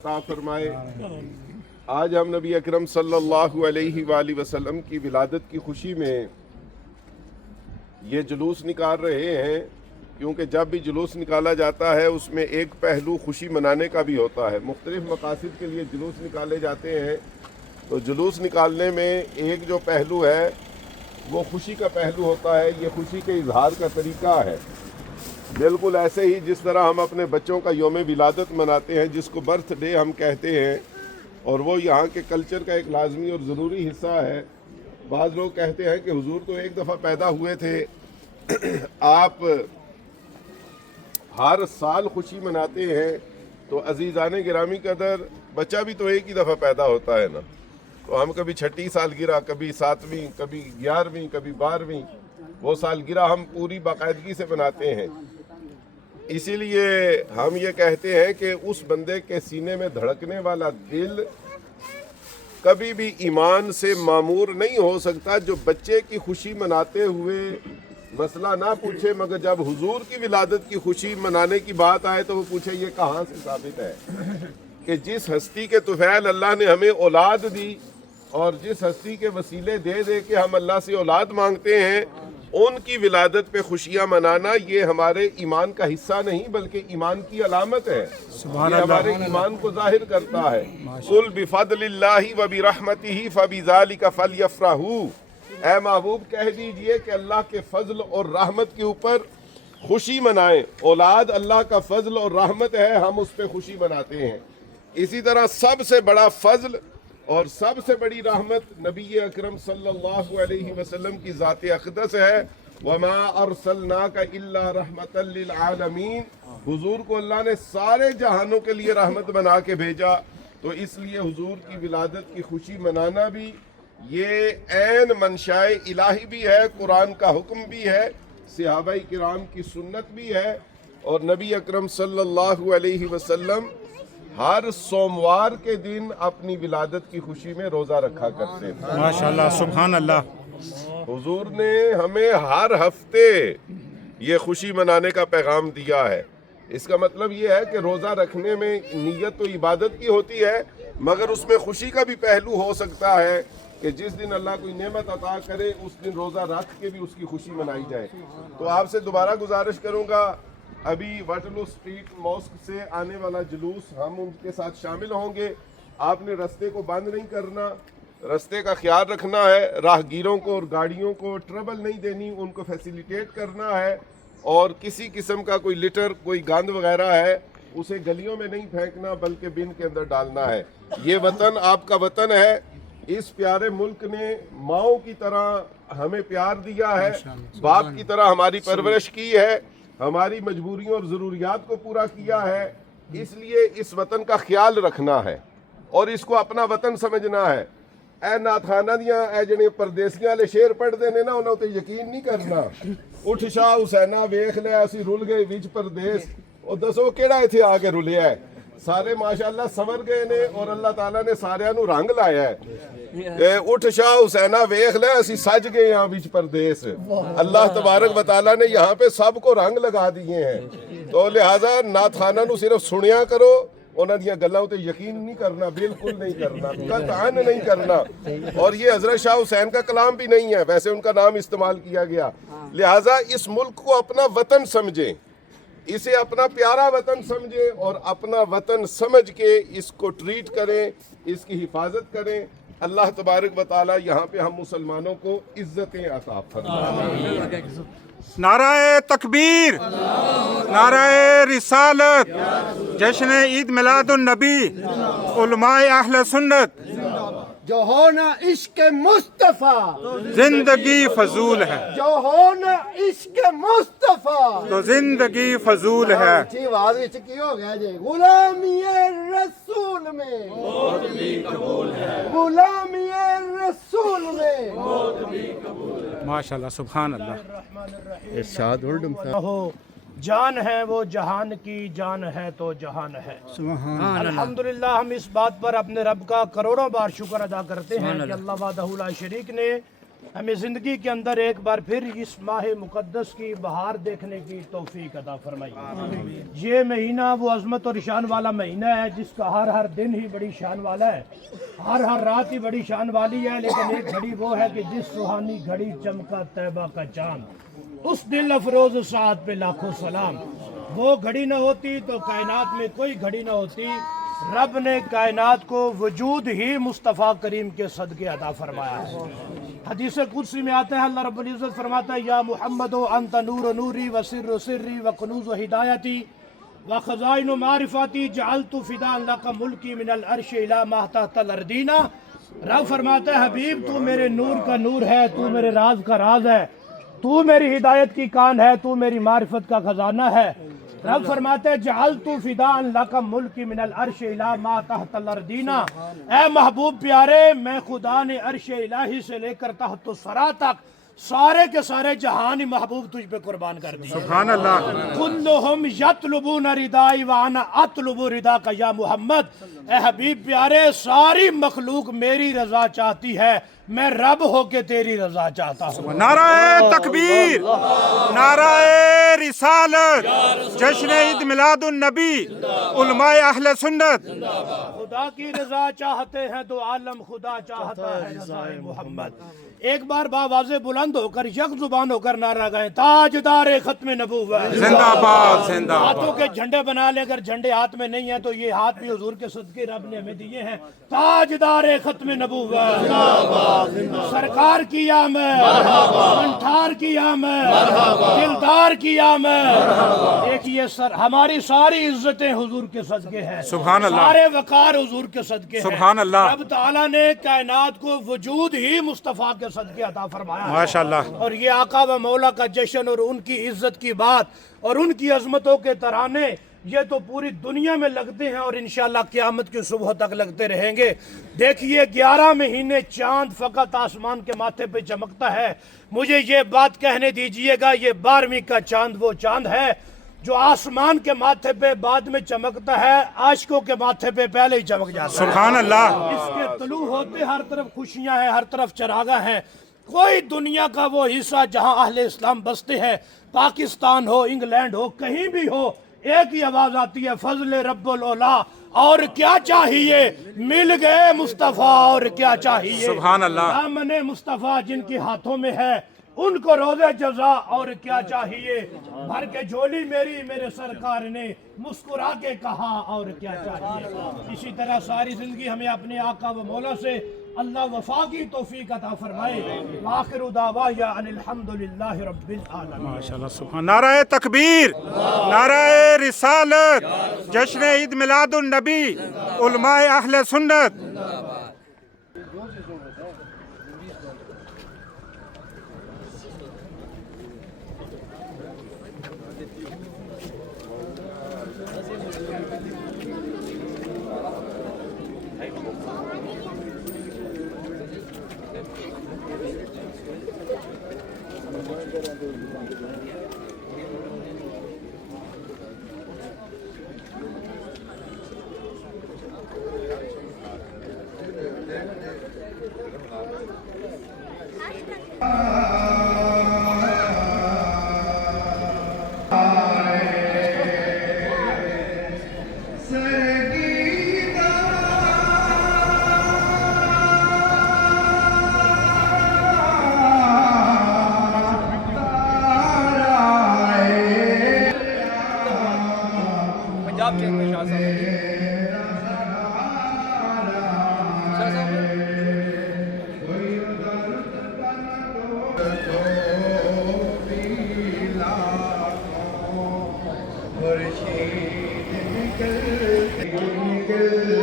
अता फरमाए। आज हम नबी अकरम सल्लल्लाहु अलैहि वसल्लम की विलादत की खुशी में ये जुलूस निकाल रहे हैं, क्योंकि जब भी जुलूस निकाला जाता है उसमें एक पहलू खुशी मनाने का भी होता है। मुख्तलिफ मकासद के लिए जुलूस निकाले जाते हैं, तो जुलूस निकालने में एक जो पहलू है वो खुशी का पहलू होता है। ये खुशी के इजहार का तरीका है। बिल्कुल ऐसे ही जिस तरह हम अपने बच्चों का यौम विलादत मनाते हैं, जिसको बर्थ डे हम कहते हैं, और वो यहाँ के कल्चर का एक लाजमी और ज़रूरी हिस्सा है। बाज़ लोग कहते हैं कि हुजूर तो एक दफ़ा पैदा हुए थे, आप हर साल खुशी मनाते हैं, तो अजीज़ान गिरामी कदर बच्चा भी तो एक ही दफ़ा पैदा होता है ना। तो हम कभी छठी सालगिरह, कभी 7वीं, कभी 11वीं, कभी 12वीं, वो सालगिरह हम पूरी बाकायदगी से मनाते हैं। इसीलिए हम ये कहते हैं कि उस बंदे के सीने में धड़कने वाला दिल कभी भी ईमान से मामूर नहीं हो सकता जो बच्चे की खुशी मनाते हुए मसला ना पूछे, मगर जब हुजूर की विलादत की खुशी मनाने की बात आए तो वो पूछे ये कहाँ से साबित है कि जिस हस्ती के तुफैल अल्लाह ने हमें औलाद दी और जिस हस्ती के वसीले दे दे के हम अल्लाह से औलाद मांगते हैं, उनकी विलादत पे खुशियाँ मनाना ये हमारे ईमान का हिस्सा नहीं बल्कि ईमान की अलामत है। ये हमारे ईमान को जाहिर करता है। कुल बिफदलिल्लाहि व बिरहमतिही फबिज़ालिका फलयफ्रहू। ऐ महबूब कह दीजिए कि अल्लाह के फजल और रहमत के ऊपर खुशी मनाएं। औलाद अल्लाह का फजल और रहमत है, हम उस पर खुशी मनाते हैं। इसी तरह सबसे बड़ा फजल और सबसे बड़ी रहमत नबी अकरम सल्लल्लाहु अलैहि वसल्लम की ज़ात अक़दस है। वमा अरसलनाका इल्ला रहमतल लिल आलमीन। हुजूर को अल्लाह ने सारे जहानों के लिए रहमत बना के भेजा, तो इसलिए हुजूर की विलादत की खुशी मनाना भी ये ऐन मंशाए इलाही भी है, कुरान का हुक्म भी है, सहाबाए किराम की सुन्नत भी है। और नबी अकरम सल्लल्लाहु अलैहि वसल्लम हर सोमवार के दिन अपनी विलादत की खुशी में रोज़ा रखा करते थे। माशाल्लाह, सुभान अल्लाह। हुजूर ने हमें हर हफ्ते ये खुशी मनाने का पैगाम दिया है। इसका मतलब ये है कि रोज़ा रखने में नीयत तो इबादत की होती है, मगर उसमें खुशी का भी पहलू हो सकता है कि जिस दिन अल्लाह कोई नेमत अता करे उस दिन रोज़ा रख के भी उसकी खुशी मनाई जाए। तो आपसे दोबारा गुजारिश करूँगा, अभी वाटरलू स्ट्रीट मॉस्क से आने वाला जुलूस हम उनके साथ शामिल होंगे। आपने रास्ते को बंद नहीं करना, रास्ते का ख्याल रखना है, राहगीरों को और गाड़ियों को ट्रबल नहीं देनी, उनको फैसिलिटेट करना है, और किसी किस्म का कोई लिटर, कोई गंद वगैरह है उसे गलियों में नहीं फेंकना बल्कि बिन के अंदर डालना है। ये वतन आपका वतन है। इस प्यारे मुल्क ने माओ की तरह हमें प्यार दिया है, बाप की तरह हमारी परवरिश की है, हमारी मजबूरियों और ज़रूरियात को पूरा किया है। इसलिए इस वतन का ख्याल रखना है और इसको अपना वतन समझना है। ऐ नाथाना दियां ऐ जड़े परदेसियां वाले शेर पढ़ते ने ना, उन्होंने तो यकीन नहीं करना। उठ शाह हुसैना वेख लिया असी रुल गए विच परदेस। और दसो केड़ा इत्थे आके रुलिया है? सारे माशाअल्लाह संवर गए ने और अल्लाह ताला ने सारियां नू रंग लाया है। उठ शाह हुसैना वेख ले असी सज गए यहाँ विच परदेस। अल्लाह तबारक व तआला ने यहाँ पे सबको रंग लगा दिए हैं। तो लिहाजा नाथाना नू सिर्फ सुनिया करो, उन्हां दियां गल्लां उते यकीन नहीं करना, बिल्कुल नहीं करना, कतअन नहीं करना। और ये हजरत शाह हुसैन का कलाम भी नहीं है, वैसे उनका नाम इस्तेमाल किया गया। लिहाजा इस मुल्क को अपना वतन समझें, इसे अपना प्यारा वतन समझें और अपना वतन समझ के इसको ट्रीट करें, इसकी हिफाजत करें। अल्लाह तबारक व तआला यहाँ पे हम मुसलमानों को इज्जतें अता फरमाए। नाराए तकबीर, नाराए रिसालत, जश्न ईद मिलादुन नबी, उलमाए अहले सुन्नत। जो हो ना इश्क मुस्तफा जिंदगी फजूल है, जो हो ना इश्क मुस्तफा तो जिंदगी फजूल है। अच्छी आवाज विच की हो गया जी। गुलामी रसूल में मौत भी कबूल है, गुलामी रसूल में मौत भी कबूल है। माशाल्लाह, सुभान अल्लाह। इरशाद हो जान है वो जहान की जान है तो जहान है। अल्हम्दुलिल्लाह हम इस बात पर अपने रब का करोड़ों बार शुक्र अदा करते हैं कि अल्लाह वहदहू ला शरीक ने ہمیں زندگی کے اندر ایک بار پھر اس ماہ مقدس کی بہار دیکھنے کی توفیق عطا فرمائی. یہ مہینہ وہ عظمت اور شان والا مہینہ ہے جس کا ہر دن ہی بڑی شان والا ہے, ہر رات ہی بڑی شان والی ہے, لیکن ایک گھڑی وہ ہے کہ جس سہانی گھڑی چمکا طیبہ کا چاند, اس دل افروز ساعت پہ لاکھوں سلام. وہ گھڑی نہ ہوتی تو کائنات میں کوئی گھڑی نہ ہوتی. رب نے کائنات کو وجود ہی مصطفیٰ کریم کے صدقے عطا فرمایا ہے. حدیث قدسی میں آتا ہے, اللہ رب العزت فرماتا ہے, یا محمد انت نور نوری و سر سری و کنوز و ہدایتی و خزائن و معرفاتی جعلت فداء لک ملکی من العرش الی ما تحت الارضین. رب فرماتا ہے, حبیب تو میرے نور کا نور ہے, تو میرے راز کا راز ہے, تو میری ہدایت کی کان ہے, تو میری معرفت کا خزانہ ہے. رب فرماتے ہیں, جعلت فداء لک ملکی من العرش الی ما تحت الارضین. اے محبوب پیارے, میں خدا نے عرش الہی سے لے کر تحت الثری تک سارے کے سارے جہان محبوب تجھ پہ قربان کر دی. سبحان اللہ. کلہم یطلبون ردائی وانا اطلب رداک یا محمد. اے حبیب پیارے, ساری مخلوق میری رضا چاہتی ہے, میں رب ہو کے تیری رضا چاہتا ہوں. نعرہ تکبیر, نعرہ رسالت, جشن عید میلاد النبی, علماء اہل سنت. خدا کی رضا چاہتے ہیں تو عالم خدا چاہتا ہے رضا محمد. ایک بار باواضح بلند ہو کر یک زبان ہو کر نعرہ گئے, تاجدار ختم نبوت زندہ باد, زندہ ہاتھوں باد. کے جھنڈے بنا لے, اگر جھنڈے ہاتھ میں نہیں ہیں تو یہ ہاتھ بھی حضور کے صدقے رب نے ہمیں دیے ہیں. تاجدار ختم نبوت سرکار کی آمد, منٹھار کی آمد, دلدار کی آمد. دیکھیے سر, ہماری ساری عزتیں حضور کے صدقے ہیں, سبحان اللہ. سارے وقار حضور کے صدقے ہیں. سبحان اللہ. رب تعالیٰ نے کائنات کو وجود ہی مصطفیٰ کے صدقے عطا فرمایا ہے. ماشاءاللہ. اور یہ آقا و مولا کا جشن اور ان کی عزت کی بات اور ان کی عظمتوں کے ترانے, یہ تو پوری دنیا میں لگتے ہیں اور انشاءاللہ قیامت کی صبح تک لگتے رہیں گے. دیکھیے 11 مہینے چاند فقط آسمان کے ماتھے پہ چمکتا ہے. مجھے یہ بات کہنے دیجئے گا, یہ 12ویں کا چاند وہ چاند ہے جو آسمان کے ماتھے پہ بعد میں چمکتا ہے, عاشقوں کے ماتھے پہ پہلے ہی چمک جاتا ہے. سبحان اللہ. اس کے طلوع ہوتے ہر طرف خوشیاں ہیں, ہر طرف چراغاں ہیں. کوئی دنیا کا وہ حصہ جہاں اہل اسلام بستے ہیں, پاکستان ہو, انگلینڈ ہو, کہیں بھی ہو, ایک ہی آواز آتی ہے, فضل رب الاولا. اور کیا چاہیے, مل گئے مصطفیٰ, اور کیا چاہیے. سبحان اللہ. دامن مصطفیٰ جن کے ہاتھوں میں ہے, ان کو روزے جزا, اور کیا چاہیے. بھر کے جھولی میری میرے سرکار نے مسکرا کے کہا, اور کیا چاہیے. اسی طرح ساری زندگی ہمیں اپنے آقا و مولا سے اللہ وفا کی توفیق عطا فرمائے. وآخر دعوایا ان الحمدللہ رب العالمین. ماشاءاللہ. سبحان. نعرہ تکبیر, نعرہ رسالت, جشن عید میلاد النبی, علماء اہل سنت. نکل